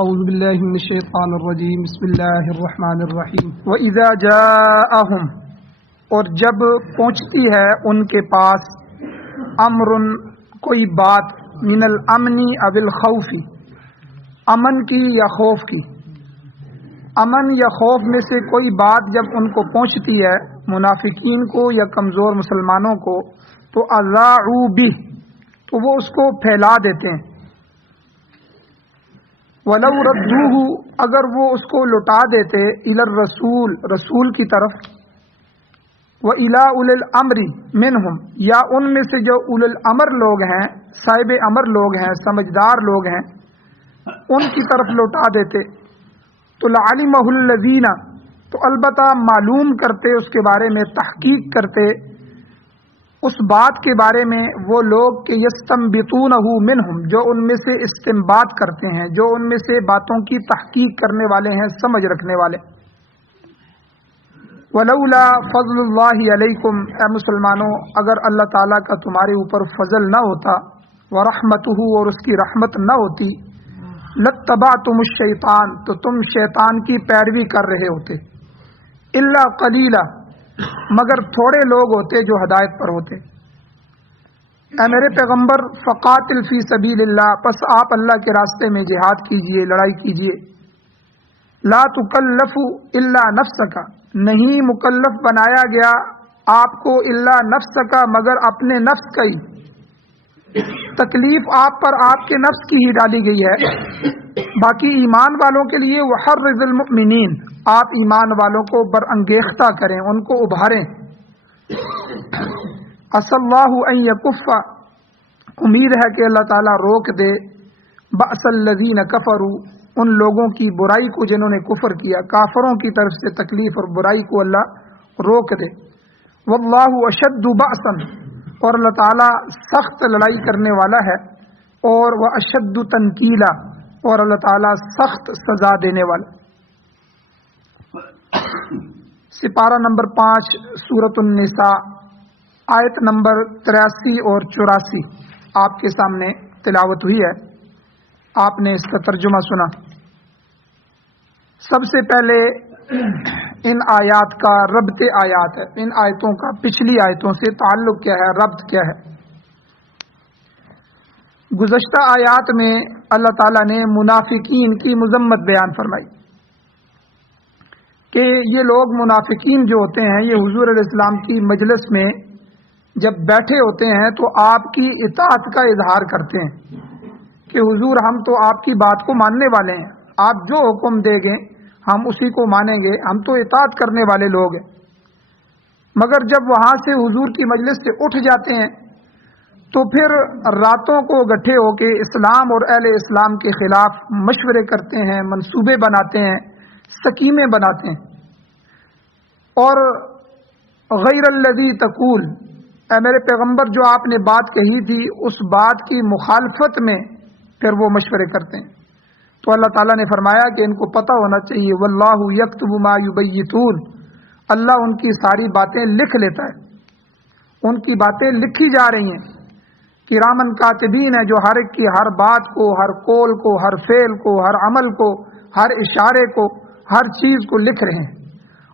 اعوذ باللہ من الشیطان الرجیم بسم اللہ الرحمن الرحیم وَإِذَا جَاءَهُمْ، اور جب پہنچتی ہے ان کے پاس امر کوئی بات من الامن او الخوف، امن کی یا خوف کی، امن یا خوف میں سے کوئی بات جب ان کو پہنچتی ہے منافقین کو یا کمزور مسلمانوں کو تو اذاعوا بہ، تو وہ اس کو پھیلا دیتے ہیں، وَلَوْ رَدُّوهُ، اگر وہ اس کو لوٹا دیتے الی الرسول، رسول کی طرف، وَإِلَىٰ أُولِي الْأَمْرِ مِنْهُمْ، یا ان میں سے جو اول الامر لوگ ہیں، صاحب امر لوگ ہیں، سمجھدار لوگ ہیں، ان کی طرف لوٹا دیتے تو لَعَلِمَهُ الَّذِينَ، تو البتہ معلوم کرتے، اس کے بارے میں تحقیق کرتے اس بات کے بارے میں وہ لوگ کہ یستنبطونہ منہم، جو ان میں سے استنباط کرتے ہیں، جو ان میں سے باتوں کی تحقیق کرنے والے ہیں، سمجھ رکھنے والے۔ ولولا فضل اللہ علیکم، اے مسلمانوں اگر اللہ تعالیٰ کا تمہارے اوپر فضل نہ ہوتا، ورحمتہ، اور اس کی رحمت نہ ہوتی، لاتبعتم الشیطان، تو تم شیطان کی پیروی کر رہے ہوتے، الا قلیلا، مگر تھوڑے لوگ ہوتے جو ہدایت پر ہوتے۔ اے میرے پیغمبر فقاتل فی سبیل اللہ، پس آپ اللہ کے راستے میں جہاد کیجئے، لڑائی کیجئے۔ لا تکلف الا نفسک، نہیں مکلف بنایا گیا آپ کو الا نفسک، مگر اپنے نفس کا ہی، تکلیف آپ پر آپ کے نفس کی ہی ڈالی گئی ہے، باقی ایمان والوں کے لیے وحرض المؤمنین، آپ ایمان والوں کو برانگیختہ کریں، ان کو ابھاریں۔ عسى اللہ ان یکف، امید ہے کہ اللہ تعالیٰ روک دے، بأس الذین کفروا، ان لوگوں کی برائی کو جنہوں نے کفر کیا، کافروں کی طرف سے تکلیف اور برائی کو اللہ روک دے۔ واللہ اشد بأسا، اور اللہ تعالیٰ سخت لڑائی کرنے والا ہے، اور واشد تنکیلا، اور اللہ تعالیٰ سخت سزا دینے والا۔ سپارہ نمبر 5 سورۃ النساء، آیت نمبر 83 اور 84 آپ کے سامنے تلاوت ہوئی ہے، آپ نے اس کا ترجمہ سنا۔ سب سے پہلے ان آیات کا ربط آیات ہے، ان آیتوں کا پچھلی آیتوں سے تعلق کیا ہے، ربط کیا ہے۔ گزشتہ آیات میں اللہ تعالیٰ نے منافقین کی مذمت بیان فرمائی کہ یہ لوگ منافقین جو ہوتے ہیں، یہ حضور علیہ السلام کی مجلس میں جب بیٹھے ہوتے ہیں تو آپ کی اطاعت کا اظہار کرتے ہیں کہ حضور ہم تو آپ کی بات کو ماننے والے ہیں، آپ جو حکم دیں گے ہم اسی کو مانیں گے، ہم تو اطاعت کرنے والے لوگ ہیں۔ مگر جب وہاں سے حضور کی مجلس سے اٹھ جاتے ہیں تو پھر راتوں کو گٹھے ہو کے اسلام اور اہل اسلام کے خلاف مشورے کرتے ہیں، منصوبے بناتے ہیں، سکیمیں بناتے ہیں، اور غیر الذی تقول، اے میرے پیغمبر جو آپ نے بات کہی تھی اس بات کی مخالفت میں پھر وہ مشورے کرتے ہیں۔ تو اللہ تعالیٰ نے فرمایا کہ ان کو پتہ ہونا چاہیے، واللہ یکتب ما یبیتون، اللہ ان کی ساری باتیں لکھ لیتا ہے، ان کی باتیں لکھی جا رہی ہیں، کرامن کاتبین ہے جو ہر ایک کی ہر بات کو، ہر قول کو، ہر فعل کو، ہر عمل کو، ہر اشارے کو، ہر چیز کو لکھ رہے ہیں،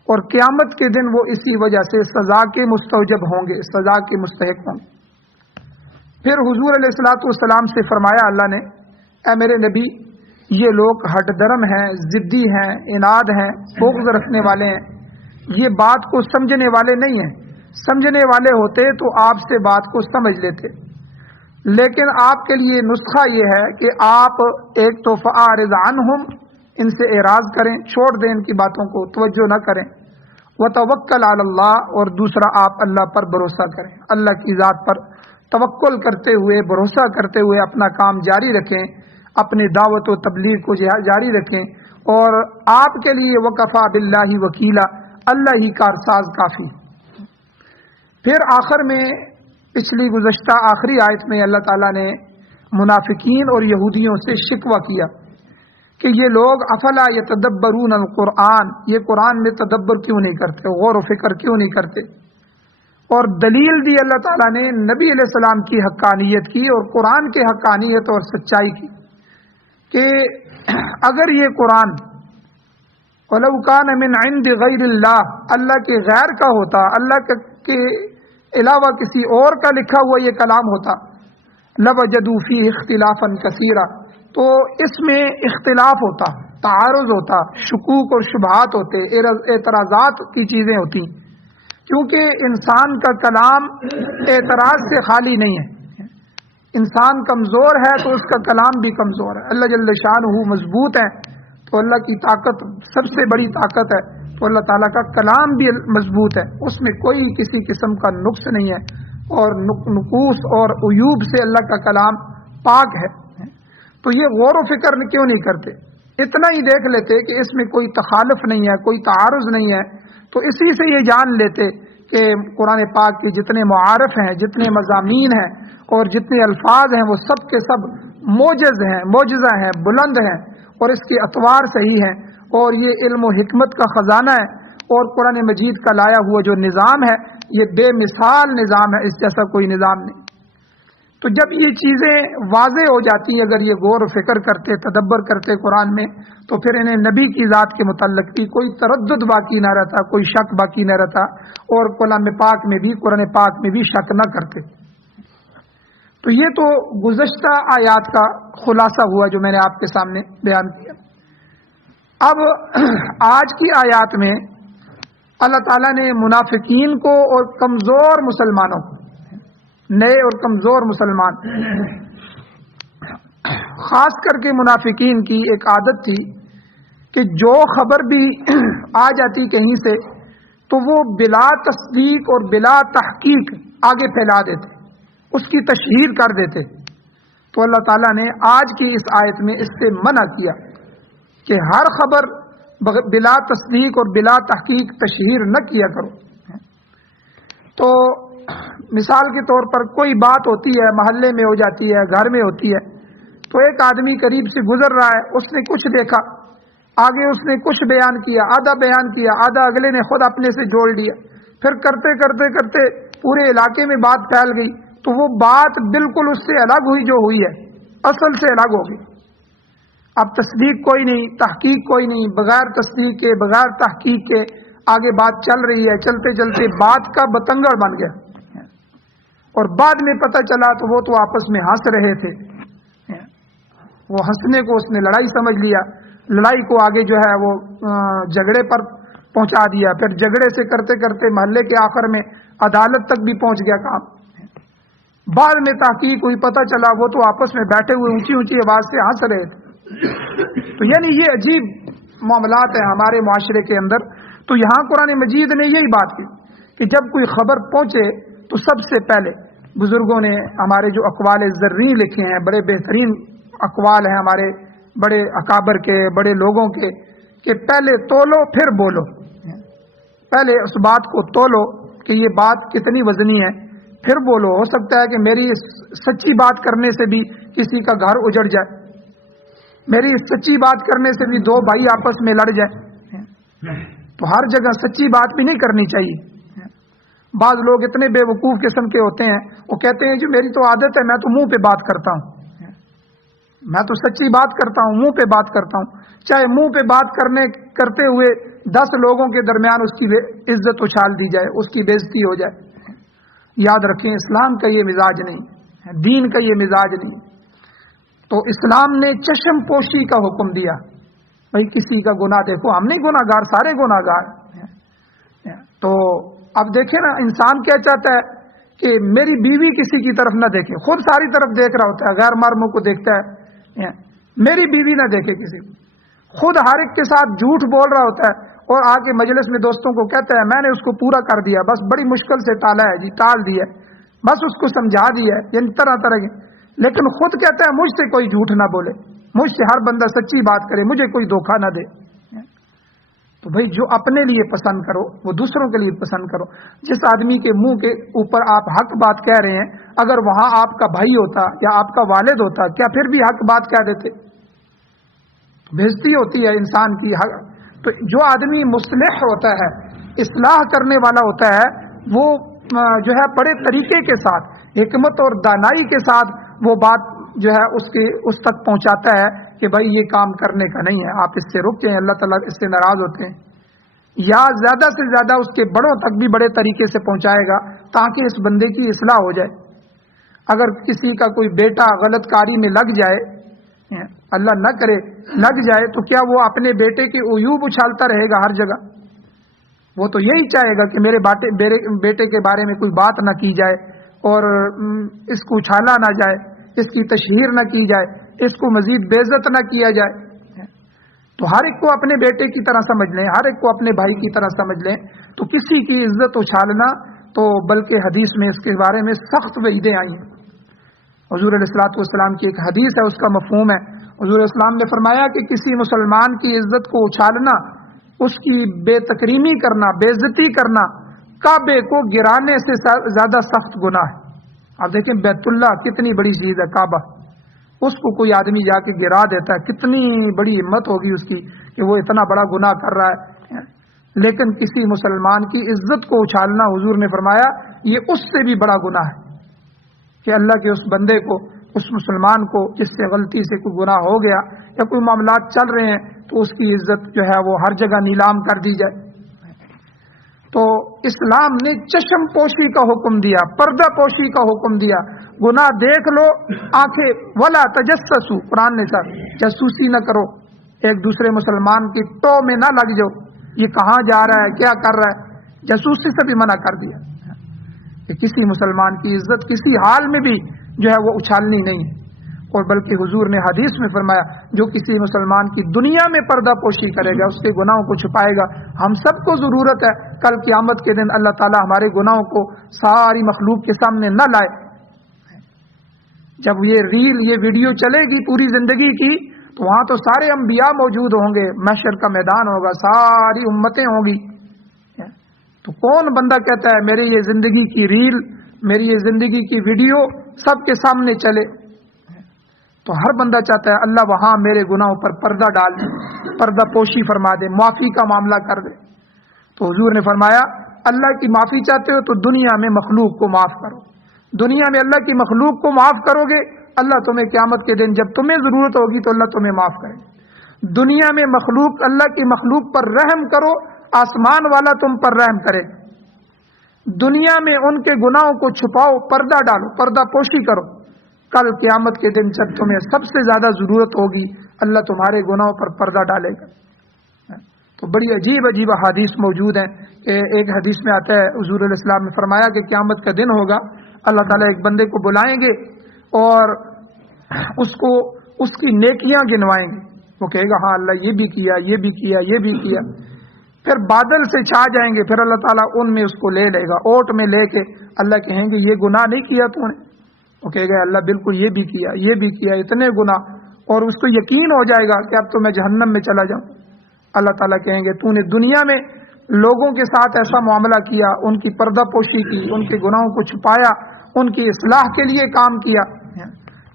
اور قیامت کے دن وہ اسی وجہ سے سزا کے مستوجب ہوں گے، سزا کے مستحق ہوں گے۔ پھر حضور علیہ الصلوۃ والسلام سے فرمایا اللہ نے، اے میرے نبی یہ لوگ ہٹ درم ہیں، ضدی ہیں، عناد ہیں، بغض رکھنے والے ہیں، یہ بات کو سمجھنے والے نہیں ہیں، سمجھنے والے ہوتے تو آپ سے بات کو سمجھ لیتے، لیکن آپ کے لیے نسخہ یہ ہے کہ آپ ایک تو فاعرض عنہم، ان سے اعراض کریں، چھوڑ دیں ان کی باتوں کو، توجہ نہ کریں، وتوکل علی اللہ، اور دوسرا آپ اللہ پر بھروسہ کریں، اللہ کی ذات پر توکل کرتے ہوئے، بھروسہ کرتے ہوئے اپنا کام جاری رکھیں، اپنی دعوت و تبلیغ کو جاری رکھیں، اور آپ کے لیے وکفا باللہ وکیلا، اللہ ہی کارساز کافی۔ پھر آخر میں پچھلی گزشتہ آخری آیت میں اللہ تعالیٰ نے منافقین اور یہودیوں سے شکوہ کیا کہ یہ لوگ افلا یتدبرون القرآن، یہ قرآن میں تدبر کیوں نہیں کرتے، غور و فکر کیوں نہیں کرتے، اور دلیل دی اللہ تعالیٰ نے نبی علیہ السلام کی حقانیت کی اور قرآن کے حقانیت اور سچائی کی کہ اگر یہ قرآن وَلَوْ كَانَ مِنْ عِنْدِ غَيْرِ اللَّهِ اللہ کے غیر کا ہوتا، اللہ کے علاوہ کسی اور کا لکھا ہوا یہ کلام ہوتا، لَوَجَدُوا فِيهِ اخْتِلَافًا كَثِيرًا تو اس میں اختلاف ہوتا، تعارض ہوتا، شکوک اور شبہات ہوتے، اعتراضات کی چیزیں ہوتی، کیونکہ انسان کا کلام اعتراض سے خالی نہیں ہے۔ انسان کمزور ہے تو اس کا کلام بھی کمزور ہے۔ اللہ جل شانہ مضبوط ہے تو اللہ کی طاقت سب سے بڑی طاقت ہے، تو اللہ تعالیٰ کا کلام بھی مضبوط ہے، اس میں کوئی کسی قسم کا نقص نہیں ہے، اور نقوص اور عیوب سے اللہ کا کلام پاک ہے۔ تو یہ غور و فکر کیوں نہیں کرتے؟ اتنا ہی دیکھ لیتے کہ اس میں کوئی تخالف نہیں ہے، کوئی تعارض نہیں ہے، تو اسی سے یہ جان لیتے کہ قرآن پاک کے جتنے معارف ہیں، جتنے مضامین ہیں اور جتنے الفاظ ہیں وہ سب کے سب معجزہ ہیں، بلند ہیں، اور اس کے اطوار صحیح ہیں، اور یہ علم و حکمت کا خزانہ ہے، اور قرآن مجید کا لایا ہوا جو نظام ہے یہ بے مثال نظام ہے، اس جیسا کوئی نظام نہیں۔ تو جب یہ چیزیں واضح ہو جاتی ہیں، اگر یہ غور و فکر کرتے، تدبر کرتے قرآن میں، تو پھر انہیں نبی کی ذات کے متعلق بھی کوئی تردد باقی نہ رہتا، کوئی شک باقی نہ رہتا، اور قرآن پاک میں بھی شک نہ کرتے۔ تو یہ تو گزشتہ آیات کا خلاصہ ہوا جو میں نے آپ کے سامنے بیان کیا۔ اب آج کی آیات میں اللہ تعالیٰ نے منافقین کو اور کمزور مسلمانوں کو، نئے اور کمزور مسلمان، خاص کر کے منافقین کی ایک عادت تھی کہ جو خبر بھی آ جاتی کہیں سے تو وہ بلا تصدیق اور بلا تحقیق آگے پھیلا دیتے، اس کی تشہیر کر دیتے۔ تو اللہ تعالیٰ نے آج کی اس آیت میں اس سے منع کیا کہ ہر خبر بلا تصدیق اور بلا تحقیق تشہیر نہ کیا کرو۔ تو مثال کے طور پر کوئی بات ہوتی ہے، محلے میں ہو جاتی ہے، گھر میں ہوتی ہے، تو ایک آدمی قریب سے گزر رہا ہے، اس نے کچھ دیکھا، آگے اس نے کچھ بیان کیا، آدھا اگلے نے خود اپنے سے جوڑ لیا، پھر کرتے کرتے کرتے پورے علاقے میں بات پھیل گئی، تو وہ بات بالکل اس سے الگ ہوئی، جو ہوئی ہے اصل سے الگ ہو گئی۔ اب تصدیق کوئی نہیں، تحقیق کوئی نہیں، بغیر تصدیق کے، بغیر تحقیق کے آگے بات چل رہی ہے، چلتے چلتے بات کا بتنگڑ بن گیا، اور بعد میں پتہ چلا تو وہ تو آپس میں ہنس رہے تھے، وہ ہنسنے کو اس نے لڑائی سمجھ لیا، لڑائی کو آگے جو ہے وہ جھگڑے پر پہنچا دیا، پھر جھگڑے سے کرتے کرتے محلے کے آخر میں عدالت تک بھی پہنچ گیا کام۔ بعد میں تحقیق ہوئی، پتہ چلا وہ تو آپس میں بیٹھے ہوئے اونچی اونچی آواز سے ہنس رہے تھے۔ تو یعنی یہ عجیب معاملات ہیں ہمارے معاشرے کے اندر۔ تو یہاں قرآن مجید نے یہی بات کی کہ جب کوئی خبر پہنچے تو سب سے پہلے بزرگوں نے ہمارے جو اقوال زرعی لکھے ہیں، بڑے بہترین اقوال ہیں ہمارے بڑے اکابر کے، بڑے لوگوں کے، کہ پہلے تولو پھر بولو، پہلے اس بات کو تولو کہ یہ بات کتنی وزنی ہے، پھر بولو۔ ہو سکتا ہے کہ میری سچی بات کرنے سے بھی کسی کا گھر اجڑ جائے، میری سچی بات کرنے سے بھی دو بھائی آپس میں لڑ جائے، تو ہر جگہ سچی بات بھی نہیں کرنی چاہیے۔ بعض لوگ اتنے بے وقوف قسم کے ہوتے ہیں، وہ کہتے ہیں جو میری تو عادت ہے، میں تو منہ پہ بات کرتا ہوں، میں تو سچی بات کرتا ہوں، منہ پہ بات کرتا ہوں، چاہے منہ پہ بات کرتے ہوئے 10 لوگوں کے درمیان اس کی عزت اچھال دی جائے، اس کی بےزتی ہو جائے۔ یاد رکھیں اسلام کا یہ مزاج نہیں، دین کا یہ مزاج نہیں۔ تو اسلام نے چشم پوشی کا حکم دیا، بھائی کسی کا گناہ دیکھو، ہم نہیں گناہ گار، سارے گناہ گار۔ تو اب دیکھیں نا، انسان کیا چاہتا ہے کہ میری بیوی کسی کی طرف نہ دیکھے، خود ساری طرف دیکھ رہا ہوتا ہے، غیر مرموں کو دیکھتا ہے، میری بیوی نہ دیکھے کسی کو، خود ہر ایک کے ساتھ جھوٹ بول رہا ہوتا ہے، اور آ کے مجلس میں دوستوں کو کہتا ہے میں نے اس کو پورا کر دیا، بس بڑی مشکل سے ٹالا ہے جی، ٹال دیا، بس اس کو سمجھا دیا، یعنی طرح طرح کے، لیکن خود کہتا ہے مجھ سے کوئی جھوٹ نہ بولے، مجھ سے ہر بندہ سچی بات کرے، مجھے کوئی دھوکہ نہ دے۔ تو بھائی جو اپنے لیے پسند کرو وہ دوسروں کے لیے پسند کرو۔ جس آدمی کے منہ کے اوپر آپ حق بات کہہ رہے ہیں، اگر وہاں آپ کا بھائی ہوتا یا آپ کا والد ہوتا، کیا پھر بھی حق بات کہہ دیتے؟ بےزتی ہوتی ہے انسان کی۔ تو جو آدمی مصلح ہوتا ہے، اصلاح کرنے والا ہوتا ہے، وہ جو ہے بڑے طریقے کے ساتھ، حکمت اور دانائی کے ساتھ وہ بات جو ہے اس تک پہنچاتا ہے کہ بھائی یہ کام کرنے کا نہیں ہے، آپ اس سے رک جائیں، اللہ تعالیٰ اس سے ناراض ہوتے ہیں، یا زیادہ سے زیادہ اس کے بڑوں تک بھی بڑے طریقے سے پہنچائے گا تاکہ اس بندے کی اصلاح ہو جائے۔ اگر کسی کا کوئی بیٹا غلط کاری میں لگ جائے، اللہ نہ کرے لگ جائے، تو کیا وہ اپنے بیٹے کے عیوب اچھالتا رہے گا ہر جگہ؟ وہ تو یہی چاہے گا کہ میرے بیٹے کے بارے میں کوئی بات نہ کی جائے اور اس کو اچھالا نہ جائے، اس کی تشہیر نہ کی جائے، اس کو مزید بے عزت نہ کیا جائے۔ تو ہر ایک کو اپنے بیٹے کی طرح سمجھ لیں، ہر ایک کو اپنے بھائی کی طرح سمجھ لیں، تو کسی کی عزت اچھالنا تو بلکہ حدیث میں اس کے بارے میں سخت وعیدیں آئی ہیں۔ حضور علیہ الصلوۃ والسلام کی ایک حدیث ہے، اس کا مفہوم ہے، حضور علیہ السلام نے فرمایا کہ کسی مسلمان کی عزت کو اچھالنا، اس کی بے تکریمی کرنا، بے عزتی کرنا، کعبے کو گرانے سے زیادہ سخت گناہ ہے۔ آپ دیکھیں بیت اللہ کتنی بڑی چیز ہے، کعبہ، اس کو کوئی آدمی جا کے گرا دیتا ہے، کتنی بڑی ہمت ہوگی اس کی کہ وہ اتنا بڑا گناہ کر رہا ہے۔ لیکن کسی مسلمان کی عزت کو اچھالنا، حضور نے فرمایا یہ اس سے بھی بڑا گناہ ہے کہ اللہ کے اس بندے کو، اس مسلمان کو جس سے غلطی سے کوئی گناہ ہو گیا یا کوئی معاملات چل رہے ہیں تو اس کی عزت جو ہے وہ ہر جگہ نیلام کر دی جائے۔ تو اسلام نے چشم پوشی کا حکم دیا، پردہ پوشی کا حکم دیا، گناہ دیکھ لو آنکھیں، ولا تجسسوا، قرآن نے کہا جاسوسی نہ کرو، ایک دوسرے مسلمان کی ٹو میں نہ لگ جاؤ، یہ کہاں جا رہا ہے، کیا کر رہا ہے، جاسوسی سے بھی منع کر دیا کہ کسی مسلمان کی عزت کسی حال میں بھی جو ہے وہ اچھالنی نہیں ہے۔ اور بلکہ حضور نے حدیث میں فرمایا جو کسی مسلمان کی دنیا میں پردہ پوشی کرے گا، اس کے گناہوں کو چھپائے گا، ہم سب کو ضرورت ہے کل قیامت کے دن اللہ تعالی ہمارے گناہوں کو ساری مخلوق کے سامنے نہ لائے۔ جب یہ ریل، یہ ویڈیو چلے گی پوری زندگی کی، تو وہاں تو سارے انبیاء موجود ہوں گے، محشر کا میدان ہوگا، ساری امتیں ہوں گی، تو کون بندہ کہتا ہے میری یہ زندگی کی ریل، میری یہ زندگی کی ویڈیو سب کے سامنے چلے؟ تو ہر بندہ چاہتا ہے اللہ وہاں میرے گناہوں پر پردہ ڈال دے، پردہ پوشی فرما دے، معافی کا معاملہ کر دے۔ تو حضور نے فرمایا اللہ کی معافی چاہتے ہو تو دنیا میں مخلوق کو معاف کرو، دنیا میں اللہ کی مخلوق کو معاف کرو گے، اللہ تمہیں قیامت کے دن جب تمہیں ضرورت ہوگی تو اللہ تمہیں معاف کرے گا۔ دنیا میں مخلوق، اللہ کی مخلوق پر رحم کرو، آسمان والا تم پر رحم کرے۔ دنیا میں ان کے گناہوں کو چھپاؤ، پردہ ڈالو، پردہ پوشی کرو، کل قیامت کے دن جب تمہیں سب سے زیادہ ضرورت ہوگی اللہ تمہارے گناہوں پر پردہ ڈالے گا۔ تو بڑی عجیب عجیب احادیث موجود ہیں کہ ایک حدیث میں آتا ہے حضور علیہ السلام نے فرمایا کہ قیامت کا دن ہوگا، اللہ تعالیٰ ایک بندے کو بلائیں گے اور اس کو اس کی نیکیاں گنوائیں گے، وہ کہے گا ہاں اللہ یہ بھی کیا، یہ بھی کیا، یہ بھی کیا، پھر بادل سے چھا جائیں گے، پھر اللہ تعالیٰ ان میں اس کو لے لے گا، اوٹ میں لے کے اللہ کہیں گے یہ گناہ نہیں کیا تو نے؟ وہ کہے گا اللہ بالکل یہ بھی کیا، یہ بھی کیا، اتنے گناہ، اور اس کو یقین ہو جائے گا کہ اب تو میں جہنم میں چلا جاؤں۔ اللہ تعالیٰ کہیں گے تو نے دنیا میں لوگوں کے ساتھ ایسا معاملہ کیا، ان کی پردہ پوشی کی، ان کے گناہوں کو چھپایا، ان کی اصلاح کے لیے کام کیا،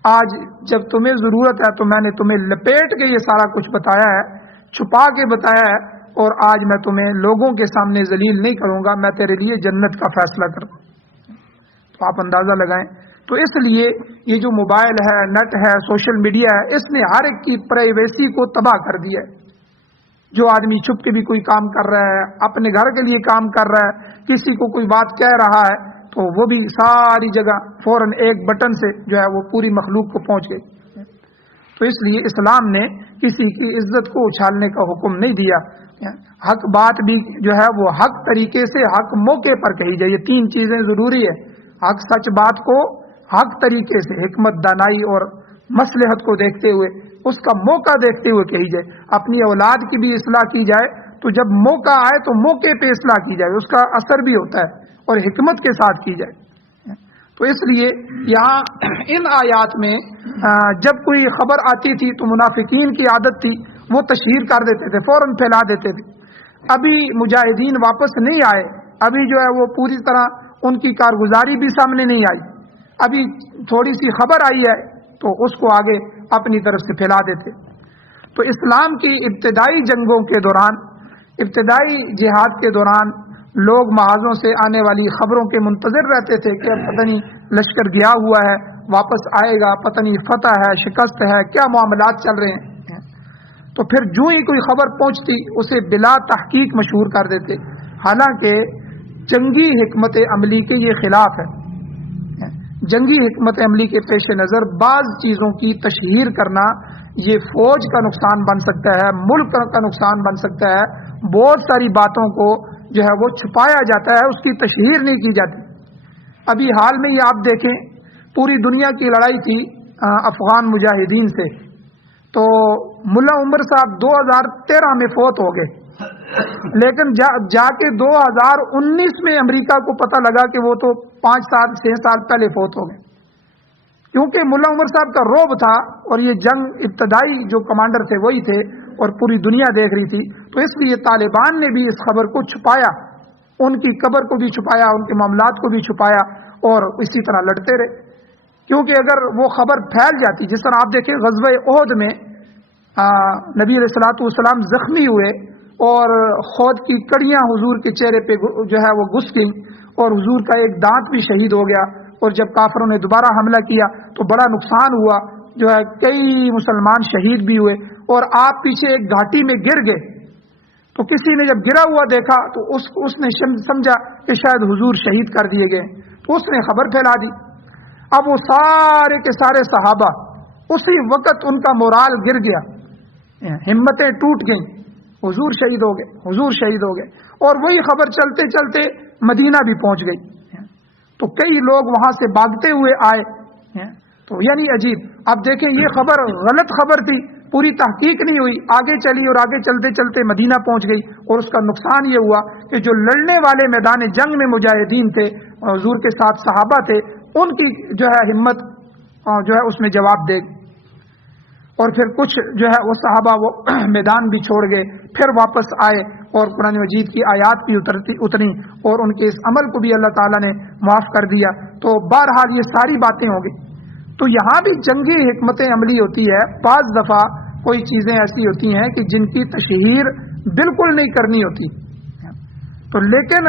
آج جب تمہیں ضرورت ہے تو میں نے تمہیں لپیٹ کے یہ سارا کچھ بتایا ہے، چھپا کے بتایا ہے، اور آج میں تمہیں لوگوں کے سامنے ذلیل نہیں کروں گا، میں تیرے لیے جنت کا فیصلہ کروں۔ تو آپ اندازہ لگائیں، تو اس لیے یہ جو موبائل ہے، نیٹ ہے، سوشل میڈیا ہے، اس نے ہر ایک کی پرائیویسی کو تباہ کر دیا ہے۔ جو آدمی چھپ کے بھی کوئی کام کر رہا ہے، اپنے گھر کے لیے کام کر رہا ہے، کسی کو کوئی بات کہہ رہا ہے تو وہ بھی ساری جگہ فوراً ایک بٹن سے جو ہے وہ پوری مخلوق کو پہنچ گئی۔ تو اس لیے اسلام نے کسی کی عزت کو اچھالنے کا حکم نہیں دیا۔ حق بات بھی جو ہے وہ حق طریقے سے، حق موقع پر کہی جائے، یہ تین چیزیں ضروری ہے۔ حق سچ بات کو حق طریقے سے، حکمت، دانائی اور مصلحت کو دیکھتے ہوئے، اس کا موقع دیکھتے ہوئے کہی جائے۔ اپنی اولاد کی بھی اصلاح کی جائے تو جب موقع آئے تو موقع پہ اصلاح کی جائے، اس کا اثر بھی ہوتا ہے، اور حکمت کے ساتھ کی جائے۔ تو اس لیے یہاں ان آیات میں جب کوئی خبر آتی تھی تو منافقین کی عادت تھی وہ تشہیر کر دیتے تھے، فوراً پھیلا دیتے تھے۔ ابھی مجاہدین واپس نہیں آئے، ابھی جو ہے وہ پوری طرح ان کی کارگزاری بھی سامنے نہیں آئی، ابھی تھوڑی سی خبر آئی ہے تو اس کو آگے اپنی طرف سے پھیلا دیتے۔ تو اسلام کی ابتدائی جنگوں کے دوران، ابتدائی جہاد کے دوران لوگ محاذوں سے آنے والی خبروں کے منتظر رہتے تھے کہ پتہ نہیں لشکر گیا ہوا ہے، واپس آئے گا، پتہ نہیں فتح ہے، شکست ہے، کیا معاملات چل رہے ہیں۔ تو پھر جو ہی کوئی خبر پہنچتی اسے بلا تحقیق مشہور کر دیتے، حالانکہ جنگی حکمت عملی کے یہ خلاف ہے۔ جنگی حکمت عملی کے پیش نظر بعض چیزوں کی تشہیر کرنا یہ فوج کا نقصان بن سکتا ہے، ملک کا نقصان بن سکتا ہے۔ بہت ساری باتوں کو جو ہے وہ چھپایا جاتا ہے، اس کی تشہیر نہیں کی جاتی۔ ابھی حال میں یہ آپ دیکھیں، پوری دنیا کی لڑائی تھی افغان مجاہدین سے، تو ملا عمر صاحب 2013 میں فوت ہو گئے، لیکن جا کے 2019 میں امریکہ کو پتہ لگا کہ وہ تو 5 سال 6 سال پہلے فوت ہو گئے، کیونکہ ملا عمر صاحب کا رعب تھا، اور یہ جنگ ابتدائی جو کمانڈر تھے وہی تھے اور پوری دنیا دیکھ رہی تھی، تو اس لیے طالبان نے بھی اس خبر کو چھپایا، ان کی قبر کو بھی چھپایا، ان کے معاملات کو بھی چھپایا، اور اسی طرح لڑتے رہے۔ کیونکہ اگر وہ خبر پھیل جاتی، جس طرح آپ دیکھیں غزوہ احد میں نبی علیہ الصلوۃ والسلام زخمی ہوئے اور خود کی کڑیاں حضور کے چہرے پہ جو ہے وہ گھس گئیں، اور حضور کا ایک دانت بھی شہید ہو گیا، اور جب کافروں نے دوبارہ حملہ کیا تو بڑا نقصان ہوا، جو ہے کئی مسلمان شہید بھی ہوئے، اور آپ پیچھے ایک گھاٹی میں گر گئے، تو کسی نے جب گرا ہوا دیکھا تو اس نے سمجھا کہ شاید حضور شہید کر دیے گئے، تو اس نے خبر پھیلا دی۔ اب وہ سارے کے سارے صحابہ اسی وقت ان کا مورال گر گیا، ہمتیں ٹوٹ گئیں، حضور شہید ہو گئے، حضور شہید ہو گئے، اور وہی خبر چلتے چلتے مدینہ بھی پہنچ گئی، تو کئی لوگ وہاں سے بھاگتے ہوئے آئے، تو یعنی عجیب۔ اب دیکھیں یہ خبر غلط خبر تھی، پوری تحقیق نہیں ہوئی، آگے چلی اور آگے چلتے چلتے مدینہ پہنچ گئی، اور اس کا نقصان یہ ہوا کہ جو لڑنے والے میدان جنگ میں مجاہدین تھے، حضور کے ساتھ صحابہ تھے، ان کی جو ہے ہمت جو ہے اس میں جواب دے گی، اور پھر کچھ جو ہے وہ صحابہ وہ میدان بھی چھوڑ گئے، پھر واپس آئے، اور قرآن مجید کی آیات بھی اتری، اور ان کے اس عمل کو بھی اللہ تعالیٰ نے معاف کر دیا۔ تو بہرحال یہ ساری باتیں ہوں گی، تو یہاں بھی جنگی حکمت عملی ہوتی ہے۔ بعض دفعہ کوئی چیزیں ایسی ہوتی ہیں کہ جن کی تشہیر بالکل نہیں کرنی ہوتی، تو لیکن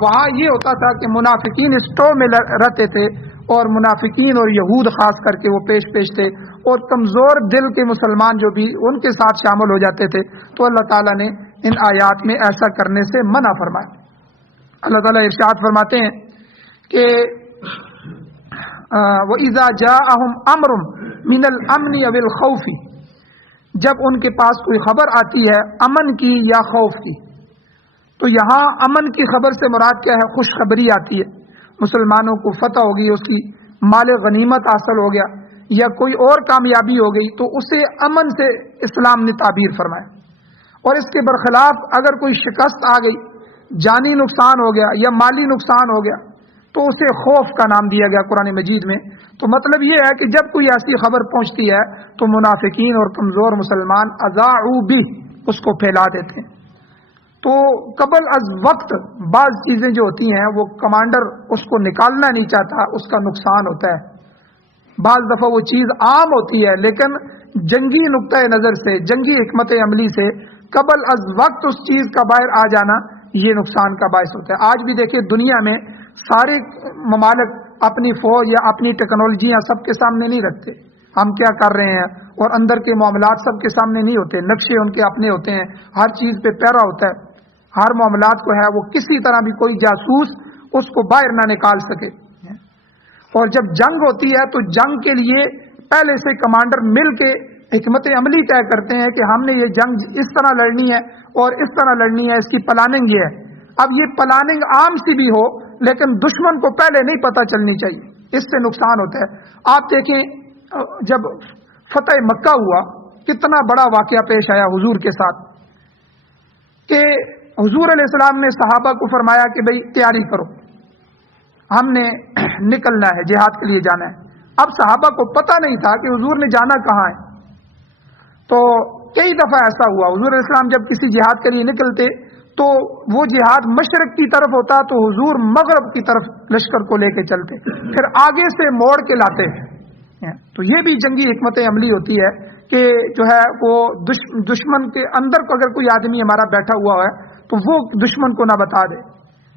وہاں یہ ہوتا تھا کہ منافقین اسٹو میں رہتے تھے، اور منافقین اور یہود خاص کر کے وہ پیش تھے، اور کمزور دل کے مسلمان جو بھی ان کے ساتھ شامل ہو جاتے تھے، تو اللہ تعالیٰ نے ان آیات میں ایسا کرنے سے منع فرمایا۔ اللہ تعالیٰ ارشاد فرماتے ہیں کہ وَإِذَا جَاءَهُمْ أَمْرٌ مِّنَ الْأَمْنِ أَوِ الْخَوْفِ، جب ان کے پاس کوئی خبر آتی ہے امن کی یا خوف کی، تو یہاں امن کی خبر سے مراد کیا ہے؟ خوشخبری آتی ہے، مسلمانوں کو فتح ہوگی، اس کی مال غنیمت حاصل ہو گیا، یا کوئی اور کامیابی ہو گئی، تو اسے امن سے اسلام نے تعبیر فرمایا۔ اور اس کے برخلاف اگر کوئی شکست آ گئی، جانی نقصان ہو گیا یا مالی نقصان ہو گیا، تو اسے خوف کا نام دیا گیا قرآن مجید میں۔ تو مطلب یہ ہے کہ جب کوئی ایسی خبر پہنچتی ہے تو منافقین اور کمزور مسلمان اذاعوا بہ، اس کو پھیلا دیتے ہیں۔ تو قبل از وقت بعض چیزیں جو ہوتی ہیں وہ کمانڈر اس کو نکالنا نہیں چاہتا، اس کا نقصان ہوتا ہے۔ بعض دفعہ وہ چیز عام ہوتی ہے، لیکن جنگی نقطۂ نظر سے، جنگی حکمت عملی سے قبل از وقت اس چیز کا باہر آ جانا یہ نقصان کا باعث ہوتا ہے۔ آج بھی دیکھیں دنیا میں سارے ممالک اپنی فوج یا اپنی ٹیکنالوجیاں سب کے سامنے نہیں رکھتے، ہم کیا کر رہے ہیں، اور اندر کے معاملات سب کے سامنے نہیں ہوتے، نقشے ان کے اپنے ہوتے ہیں، ہر چیز پہ پیرا ہوتا ہے، ہر معاملات کو ہے وہ کسی طرح بھی کوئی جاسوس اس کو باہر نہ نکال سکے۔ اور جب جنگ ہوتی ہے تو جنگ کے لیے پہلے سے کمانڈر مل کے حکمت عملی طے کرتے ہیں کہ ہم نے یہ جنگ اس طرح لڑنی ہے اور اس طرح لڑنی ہے، اس کی پلاننگ یہ ہے۔ اب یہ پلاننگ عام سی بھی ہو لیکن دشمن کو پہلے نہیں پتہ چلنی چاہیے، اس سے نقصان ہوتا ہے۔ آپ دیکھیں جب فتح مکہ ہوا کتنا بڑا واقعہ پیش آیا حضور کے ساتھ، کہ حضور علیہ السلام نے صحابہ کو فرمایا کہ بھئی تیاری کرو، ہم نے نکلنا ہے، جہاد کے لیے جانا ہے۔ اب صحابہ کو پتہ نہیں تھا کہ حضور نے جانا کہاں ہے، تو کئی دفعہ ایسا ہوا حضور علیہ السلام جب کسی جہاد کے لیے نکلتے تو وہ جہاد مشرق کی طرف ہوتا تو حضور مغرب کی طرف لشکر کو لے کے چلتے، پھر آگے سے موڑ کے لاتے۔ تو یہ بھی جنگی حکمت عملی ہوتی ہے کہ جو ہے وہ دشمن کے اندر کو اگر کوئی آدمی ہمارا بیٹھا ہوا ہے تو وہ دشمن کو نہ بتا دے،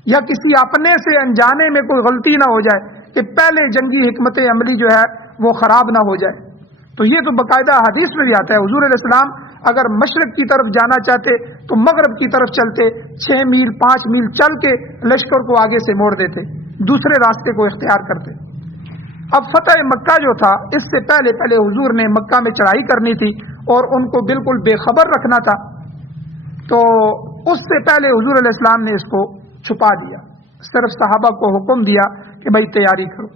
یا کسی اپنے سے انجانے میں کوئی غلطی نہ ہو جائے کہ پہلے جنگی حکمت عملی جو ہے وہ خراب نہ ہو جائے۔ تو یہ تو باقاعدہ حدیث میں بھی آتا ہے، حضور علیہ السلام اگر مشرق کی طرف جانا چاہتے تو مغرب کی طرف چلتے، 6 میل 5 میل چل کے لشکر کو آگے سے موڑ دیتے، دوسرے راستے کو اختیار کرتے۔ اب فتح مکہ جو تھا، اس سے پہلے حضور نے مکہ میں چڑھائی کرنی تھی اور ان کو بالکل بے خبر رکھنا تھا، تو اس سے پہلے حضور علیہ السلام نے اس کو چھپا دیا، صرف صحابہ کو حکم دیا کہ بھائی تیاری کرو۔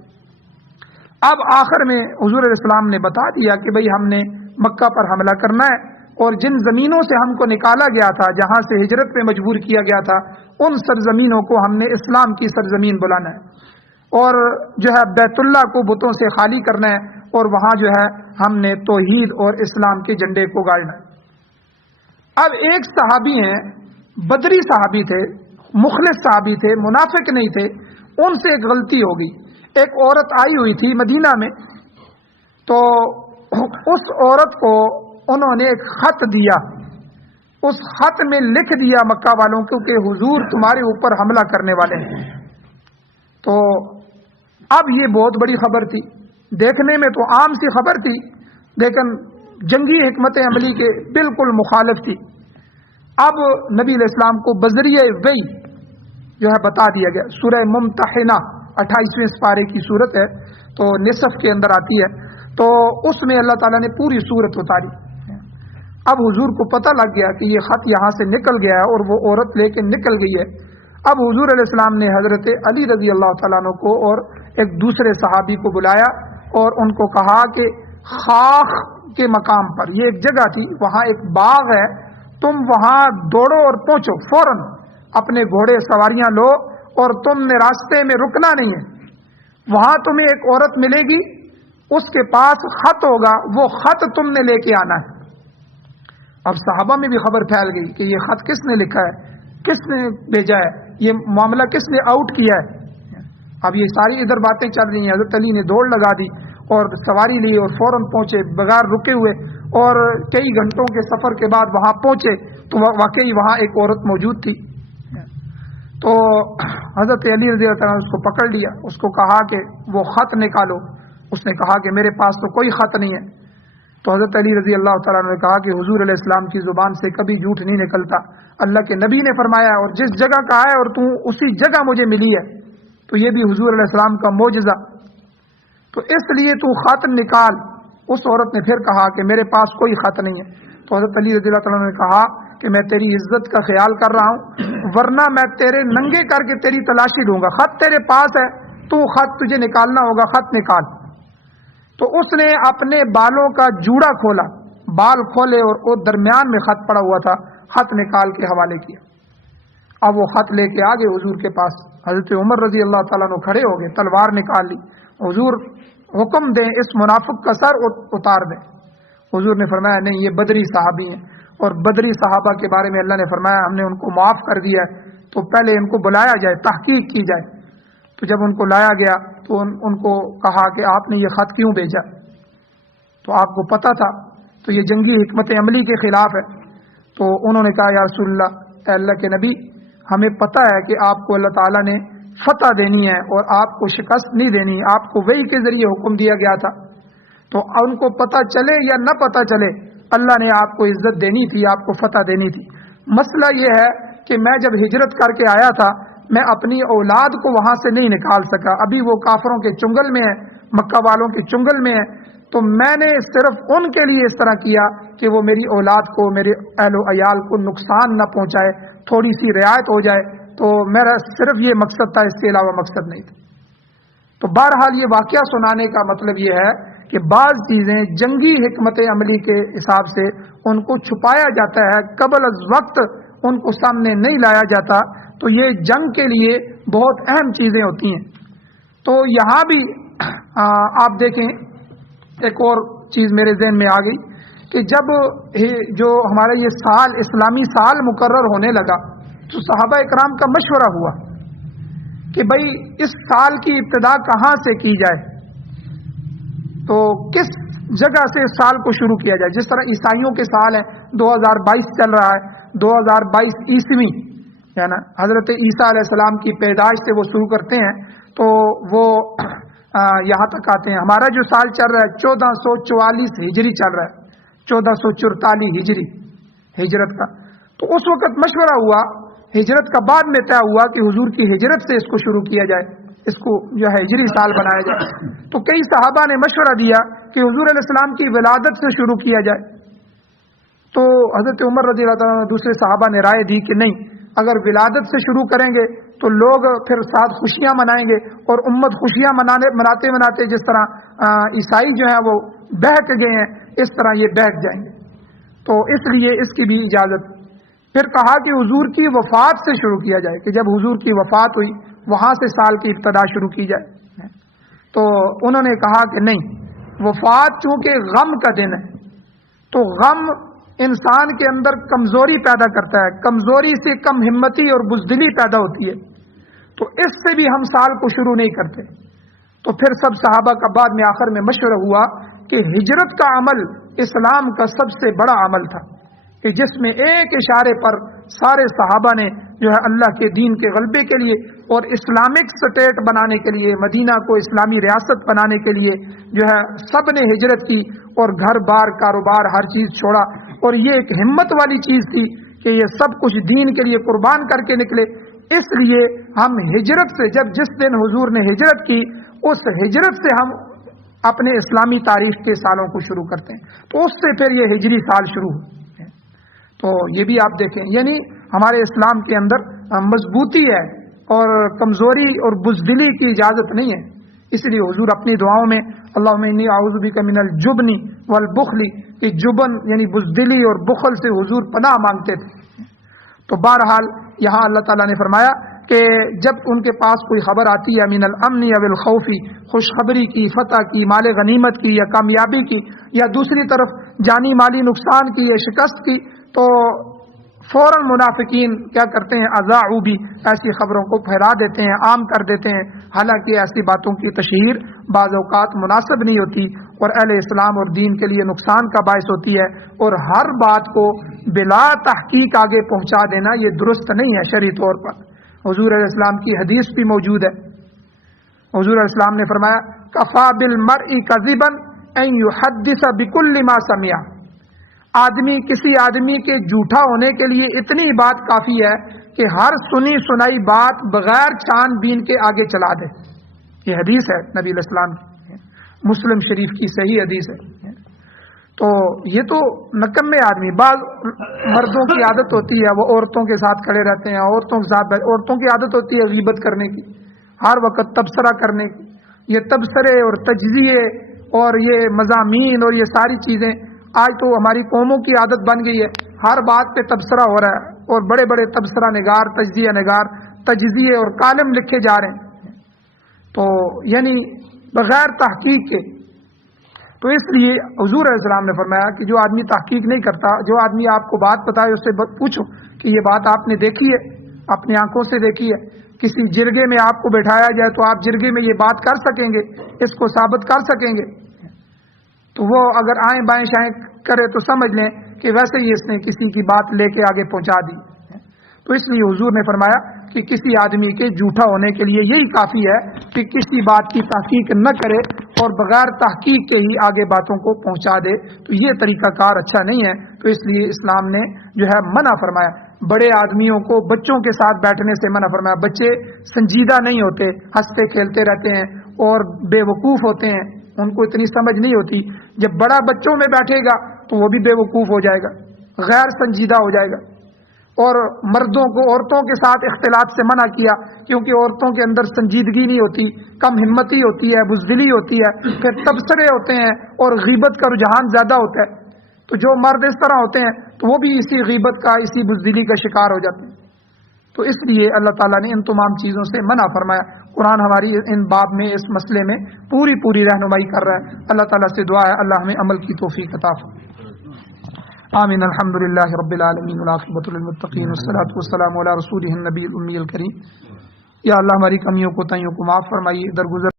اب آخر میں حضور علیہ السلام نے بتا دیا کہ بھائی ہم نے مکہ پر حملہ کرنا ہے، اور جن زمینوں سے ہم کو نکالا گیا تھا، جہاں سے ہجرت پہ مجبور کیا گیا تھا، ان سرزمینوں کو ہم نے اسلام کی سرزمین بلانا ہے، اور جو ہے بیت اللہ کو بتوں سے خالی کرنا ہے، اور وہاں جو ہے ہم نے توحید اور اسلام کے جھنڈے کو گاڑنا ہے۔ اب ایک صحابی ہیں، بدری صحابی تھے، مخلص صحابی تھے، منافق نہیں تھے، ان سے ایک غلطی ہو گئی۔ ایک عورت آئی ہوئی تھی مدینہ میں، تو اس عورت کو انہوں نے ایک خط دیا، اس خط میں لکھ دیا مکہ والوں کو کہ حضور تمہارے اوپر حملہ کرنے والے ہیں۔ تو اب یہ بہت بڑی خبر تھی، دیکھنے میں تو عام سی خبر تھی، لیکن جنگی حکمت عملی کے بالکل مخالف تھی۔ اب نبی علیہ السلام کو بذریعہ وحی جو ہے بتا دیا گیا۔ سورہ ممتحنہ 28ویں سپارے کی صورت ہے، تو نصف کے اندر آتی ہے، تو اس میں اللہ تعالیٰ نے پوری صورت اتاری۔ اب حضور کو پتہ لگ گیا کہ یہ خط یہاں سے نکل گیا ہے اور وہ عورت لے کے نکل گئی ہے۔ اب حضور علیہ السلام نے حضرت علی رضی اللہ تعالیٰ عنہ کو اور ایک دوسرے صحابی کو بلایا اور ان کو کہا کہ خاخ کے مقام پر، یہ ایک جگہ تھی، وہاں ایک باغ ہے، تم وہاں دوڑو اور پہنچو، فوراً اپنے گھوڑے سواریاں لو، اور تم نے راستے میں رکنا نہیں ہے۔ وہاں تمہیں ایک عورت ملے گی، اس کے پاس خط ہوگا، وہ خط تم نے لے کے آنا ہے۔ اب صحابہ میں بھی خبر پھیل گئی کہ یہ خط کس نے لکھا ہے، کس نے بھیجا ہے، یہ معاملہ کس نے آؤٹ کیا ہے۔ اب یہ ساری ادھر باتیں چل رہی ہیں۔ حضرت علی نے دوڑ لگا دی اور سواری لی اور فوراً پہنچے بغیر رکے ہوئے، اور کئی گھنٹوں کے سفر کے بعد وہاں پہنچے تو واقعی وہاں ایک عورت موجود تھی۔ تو حضرت علی رضی اللہ عنہ نے اس کو پکڑ لیا، اس کو کہا کہ وہ خط نکالو۔ اس نے کہا کہ میرے پاس تو کوئی خط نہیں ہے۔ تو حضرت علی رضی اللہ تعالیٰ عنہ نے کہا کہ حضور علیہ السلام کی زبان سے کبھی جھوٹ نہیں نکلتا، اللہ کے نبی نے فرمایا، اور جس جگہ کا ہے اور تو اسی جگہ مجھے ملی ہے، تو یہ بھی حضور علیہ السلام کا معجزہ، تو اس لیے تو خط نکال۔ اس عورت نے پھر کہا کہ میرے پاس کوئی خط نہیں ہے۔ تو حضرت علی رضی اللہ تعالیٰ عنہ نے کہا کہ میں تیری عزت کا خیال کر رہا ہوں، ورنہ میں تیرے ننگے کر کے تیری تلاشی دوں گا۔ خط تیرے پاس ہے، تو خط تجھے نکالنا ہوگا، خط نکال۔ تو اس نے اپنے بالوں کا جوڑا کھولا، بال کھولے، اور وہ درمیان میں خط پڑا ہوا تھا، خط نکال کے حوالے کیا۔ اب وہ خط لے کے آگے حضور کے پاس، حضرت عمر رضی اللہ تعالیٰ عنہ کھڑے ہو گئے، تلوار نکال لی، حضور حکم دیں اس منافق کا سر اتار دیں۔ حضور نے فرمایا نہیں، یہ بدری صحابی ہیں، اور بدری صحابہ کے بارے میں اللہ نے فرمایا ہم نے ان کو معاف کر دیا ہے، تو پہلے ان کو بلایا جائے، تحقیق کی جائے۔ تو جب ان کو لایا گیا تو ان کو کہا کہ آپ نے یہ خط کیوں بھیجا؟ تو آپ کو پتہ تھا، تو یہ جنگی حکمت عملی کے خلاف ہے۔ تو انہوں نے کہا یا رسول اللہ، اے اللہ کے نبی، ہمیں پتہ ہے کہ آپ کو اللہ تعالیٰ نے فتح دینی ہے اور آپ کو شکست نہیں دینی، آپ کو وحی کے ذریعے حکم دیا گیا تھا، تو ان کو پتہ چلے یا نہ پتہ چلے، اللہ نے آپ کو عزت دینی تھی، آپ کو فتح دینی تھی۔ مسئلہ یہ ہے کہ میں جب ہجرت کر کے آیا تھا، میں اپنی اولاد کو وہاں سے نہیں نکال سکا، ابھی وہ کافروں کے چنگل میں ہے، مکہ والوں کے چنگل میں ہے، تو میں نے صرف ان کے لیے اس طرح کیا کہ وہ میری اولاد کو، میرے اہل و عیال کو نقصان نہ پہنچائے، تھوڑی سی رعایت ہو جائے، تو میرا صرف یہ مقصد تھا، اس کے علاوہ مقصد نہیں تھا۔ تو بہرحال یہ واقعہ سنانے کا مطلب یہ ہے کہ بعض چیزیں جنگی حکمت عملی کے حساب سے ان کو چھپایا جاتا ہے، قبل از وقت ان کو سامنے نہیں لایا جاتا، تو یہ جنگ کے لیے بہت اہم چیزیں ہوتی ہیں۔ تو یہاں بھی آپ دیکھیں، ایک اور چیز میرے ذہن میں آ گئی کہ جب جو ہمارا یہ سال، اسلامی سال مقرر ہونے لگا، تو صحابہ اکرام کا مشورہ ہوا کہ بھائی اس سال کی ابتدا کہاں سے کی جائے، تو کس جگہ سے اس سال کو شروع کیا جائے۔ جس طرح عیسائیوں کے سال ہے، 2022 چل رہا ہے، 2022 عیسوی، ہے نا، حضرت عیسیٰ علیہ السلام کی پیدائش سے وہ شروع کرتے ہیں، تو وہ یہاں تک آتے ہیں۔ ہمارا جو سال چل رہا ہے 1444 ہجری چل رہا ہے، 1444 ہجری ہجرت کا. تو اس وقت مشورہ ہوا، ہجرت کا بعد میں طے ہوا کہ حضور کی ہجرت سے اس کو شروع کیا جائے، اس کو جو ہے ہجری سال بنایا جائے. تو کئی صحابہ نے مشورہ دیا کہ حضور علیہ السلام کی ولادت سے شروع کیا جائے. تو حضرت عمر رضی اللہ عنہ دوسرے صحابہ نے رائے دی کہ نہیں، اگر ولادت سے شروع کریں گے تو لوگ پھر ساتھ خوشیاں منائیں گے، اور امت خوشیاں مناتے مناتے جس طرح عیسائی جو ہیں وہ بہک گئے ہیں، اس طرح یہ بہک جائیں گے. تو اس لیے اس کی بھی اجازت. پھر کہا کہ حضور کی وفات سے شروع کیا جائے، کہ جب حضور کی وفات ہوئی وہاں سے سال کی ابتدا شروع کی جائے. تو انہوں نے کہا کہ نہیں، وفات چونکہ غم کا دن ہے، تو غم انسان کے اندر کمزوری پیدا کرتا ہے، کمزوری سے کم ہمتی اور بزدلی پیدا ہوتی ہے، تو اس سے بھی ہم سال کو شروع نہیں کرتے. تو پھر سب صحابہ کا بعد میں آخر میں مشورہ ہوا کہ ہجرت کا عمل اسلام کا سب سے بڑا عمل تھا، کہ جس میں ایک اشارے پر سارے صحابہ نے جو ہے اللہ کے دین کے غلبے کے لیے اور اسلامک سٹیٹ بنانے کے لیے، مدینہ کو اسلامی ریاست بنانے کے لیے جو ہے سب نے ہجرت کی، اور گھر بار کاروبار ہر چیز چھوڑا. اور یہ ایک ہمت والی چیز تھی کہ یہ سب کچھ دین کے لیے قربان کر کے نکلے. اس لیے ہم ہجرت سے، جس دن حضور نے ہجرت کی، اس ہجرت سے ہم اپنے اسلامی تاریخ کے سالوں کو شروع کرتے ہیں. تو اس سے پھر یہ ہجری سال شروع ہوتے ہیں. تو یہ بھی آپ دیکھیں، یعنی ہمارے اسلام کے اندر مضبوطی ہے اور کمزوری اور بزدلی کی اجازت نہیں ہے. اس لیے حضور اپنی دعاؤں میں اللہم انی اعوذ بک من الجبن والبخل، کہ جبن یعنی بزدلی اور بخل سے حضور پناہ مانگتے تھے. تو بہرحال یہاں اللہ تعالیٰ نے فرمایا کہ جب ان کے پاس کوئی خبر آتی ہے من الامن یا بالخوفی، خوشخبری کی، فتح کی، مال غنیمت کی یا کامیابی کی، یا دوسری طرف جانی مالی نقصان کی یا شکست کی، تو فوراً منافقین کیا کرتے ہیں، اذاعوا بھی ایسی خبروں کو پھیلا دیتے ہیں، عام کر دیتے ہیں. حالانکہ ایسی باتوں کی تشہیر بعض اوقات مناسب نہیں ہوتی اور اہل اسلام اور دین کے لیے نقصان کا باعث ہوتی ہے. اور ہر بات کو بلا تحقیق آگے پہنچا دینا یہ درست نہیں ہے شرعی طور پر. حضور علیہ السلام کی حدیث بھی موجود ہے. حضور علیہ السلام نے فرمایا کفا بالمرء کذبا ان یحدث بکل ما سمع، کسی آدمی کے جھوٹا ہونے کے لیے اتنی بات کافی ہے کہ ہر سنی سنائی بات بغیر چھان بین کے آگے چلا دے. یہ حدیث ہے نبی علیہ السلام کی، مسلم شریف کی صحیح حدیث ہے. تو یہ تو نکمے آدمی، بعض مردوں کی عادت ہوتی ہے وہ عورتوں کے ساتھ کھڑے رہتے ہیں، عورتوں کی عادت ہوتی ہے غیبت کرنے کی، ہر وقت تبصرہ کرنے کی. یہ تبصرے اور تجزیے اور یہ مضامین اور یہ ساری چیزیں آج تو ہماری قوموں کی عادت بن گئی ہے. ہر بات پہ تبصرہ ہو رہا ہے اور بڑے بڑے تبصرہ نگار، تجزیہ نگار، تجزیے اور کالم لکھے جا رہے ہیں، تو یعنی بغیر تحقیق کے. تو اس لیے حضور علیہ السلام نے فرمایا کہ جو آدمی تحقیق نہیں کرتا، جو آدمی آپ کو بات بتائے اس سے پوچھو کہ یہ بات آپ نے دیکھی ہے، اپنی آنکھوں سے دیکھی ہے. کسی جرگے میں آپ کو بٹھایا جائے تو آپ جرگے میں یہ بات کر سکیں گے، اس کو ثابت کر سکیں گے. تو وہ اگر آئیں بائیں شائیں کرے تو سمجھ لیں کہ ویسے ہی اس نے کسی کی بات لے کے آگے پہنچا دی. تو اس لیے حضور نے فرمایا کہ کسی آدمی کے جھوٹا ہونے کے لیے یہی کافی ہے کہ کسی بات کی تحقیق نہ کرے اور بغیر تحقیق کے ہی آگے باتوں کو پہنچا دے. تو یہ طریقہ کار اچھا نہیں ہے. تو اس لیے اسلام نے جو ہے منع فرمایا. بڑے آدمیوں کو بچوں کے ساتھ بیٹھنے سے منع فرمایا. بچے سنجیدہ نہیں ہوتے، ہنستے کھیلتے رہتے ہیں اور بے وقوف ہوتے ہیں، ان کو اتنی سمجھ نہیں ہوتی. جب بڑا بچوں میں بیٹھے گا تو وہ بھی بے وقوف ہو جائے گا، غیر سنجیدہ ہو جائے گا. اور مردوں کو عورتوں کے ساتھ اختلاط سے منع کیا، کیونکہ عورتوں کے اندر سنجیدگی نہیں ہوتی، کم ہمتی ہوتی ہے، بزدلی ہوتی ہے، پھر تبصرے ہوتے ہیں اور غیبت کا رجحان زیادہ ہوتا ہے. تو جو مرد اس طرح ہوتے ہیں تو وہ بھی اسی غیبت کا، اسی بزدلی کا شکار ہو جاتے ہیں. تو اس لیے اللہ تعالیٰ نے ان تمام چیزوں سے منع فرمایا. قرآن ہماری ان باب میں، اس مسئلے میں پوری رہنمائی کر رہا ہے. اللہ تعالیٰ سے دعا ہے اللہ ہمیں عمل کی توفیق عطا فرمائے. آمین. الحمد للہ رب العالمین والعاقبۃ للمتقین والصلاۃ والسلام علی رسولہ النبی الامی الکریم. یا اللہ ہماری کمیوں کو تائیوں کو معاف فرمائیے، درگزر